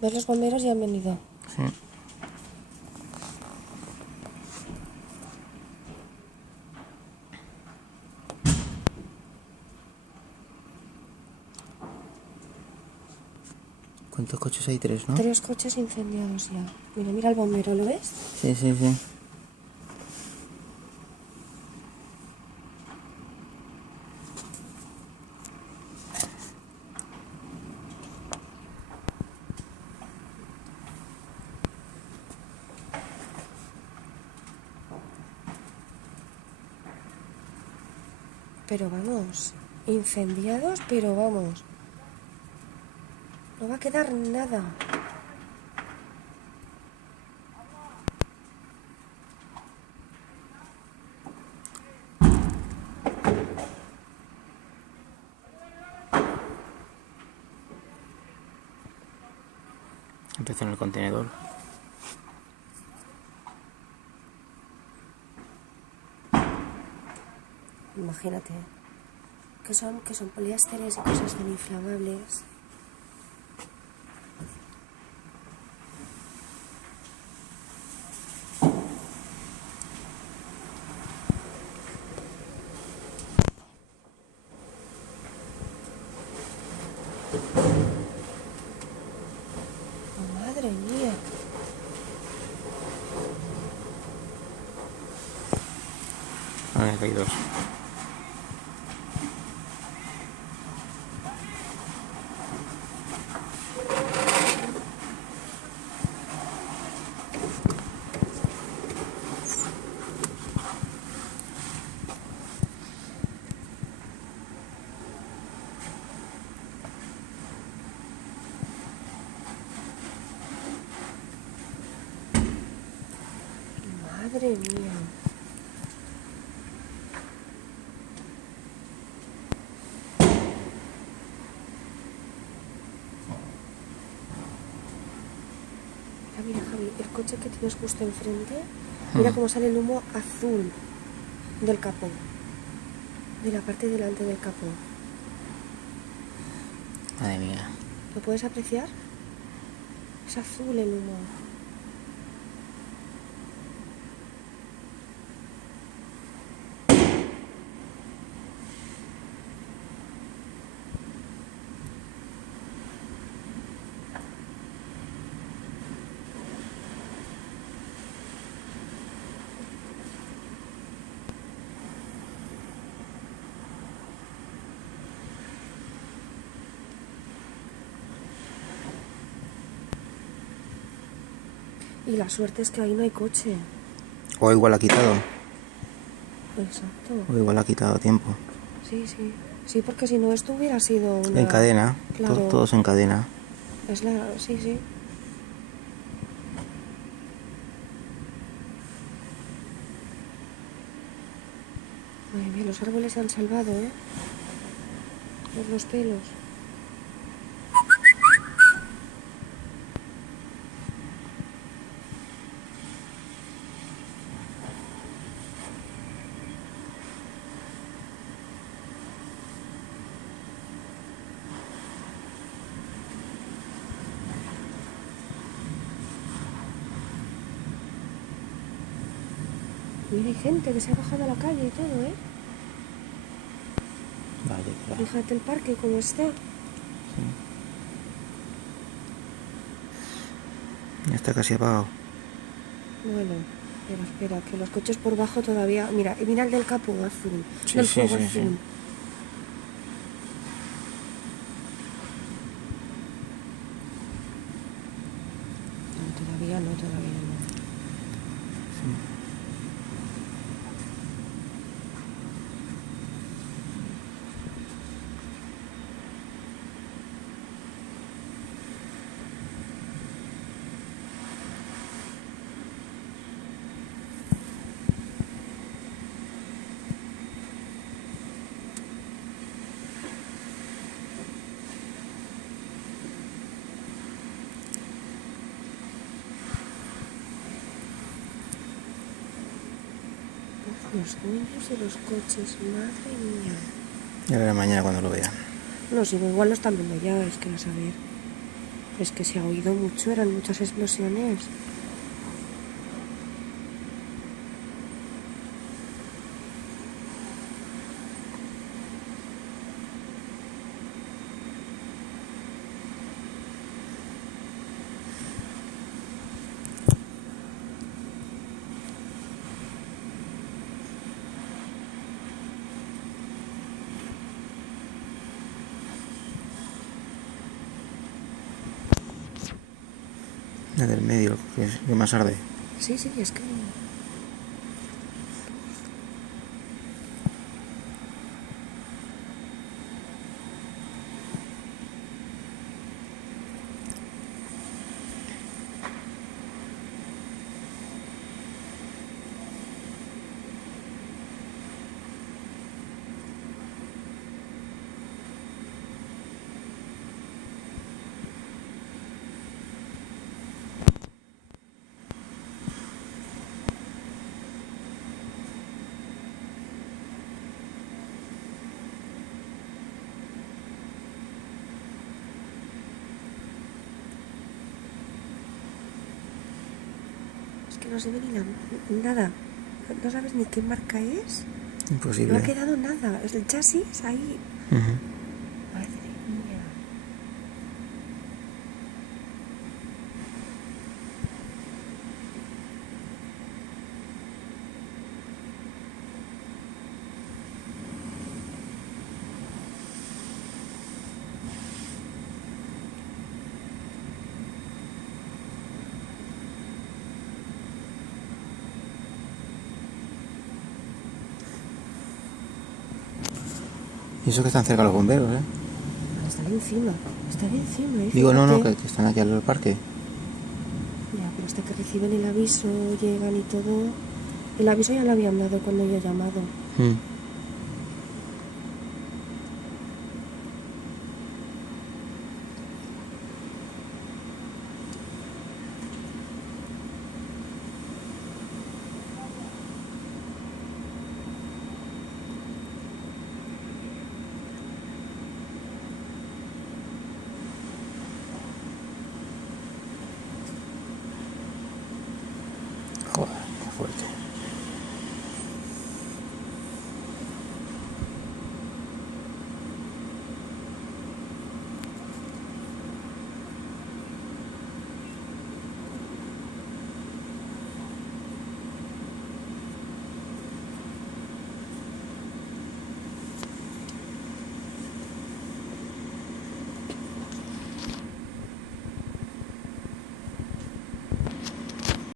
¿Ves? Los bomberos ya han venido. Sí. ¿Cuántos coches hay? 3, ¿no? 3 coches incendiados ya. Mira, mira el bombero, ¿lo ves? Sí, sí, sí. Pero vamos, incendiados, pero vamos. No va a quedar nada. Empezó en el contenedor. Imagínate. Que son poliésteres y cosas tan inflamables. Oh, madre mía. Ah, hay 2. Madre mía. Mira, mira, Javi, el coche que tienes justo enfrente, mira cómo sale el humo azul del capó. De la parte delante del capó. Madre mía. ¿Lo puedes apreciar? Es azul el humo. Y la suerte es que ahí no hay coche. O igual ha quitado. Exacto. O igual ha quitado tiempo. Sí, sí. Sí, porque si no esto hubiera sido una... En cadena. Claro. Todos en cadena. Es la... Sí, sí. Madre mía, los árboles se han salvado, ¿eh? Por los pelos. Mira, hay gente que se ha bajado a la calle y todo, ¿eh? Vale, claro. Fíjate el parque cómo está. Sí. Ya está casi apagado. Bueno, espera, que los coches por bajo todavía... Mira, mira el del capó azul, Sí, del sí, fuego sí, azul. sí. No, todavía no, todavía no. Los niños y los coches, madre mía. Ya verá mañana cuando lo vean. No, si igual lo están viendo ya, es que a saber. Es que se ha oído mucho, eran muchas explosiones. La del medio, que más arde. Sí, sí, es que... Es que no se ve ni nada. No sabes ni qué marca es. Imposible. No ha quedado nada. Es el chasis ahí. Ujú. Madre mía. Y eso que están cerca los bomberos, ¿eh? Están encima. Están encima, ¿eh? Digo, no, Fíjate. que están aquí al lado del parque. Ya, pero hasta que reciben el aviso, llegan y todo... El aviso ya lo habían dado cuando yo he llamado. Mm.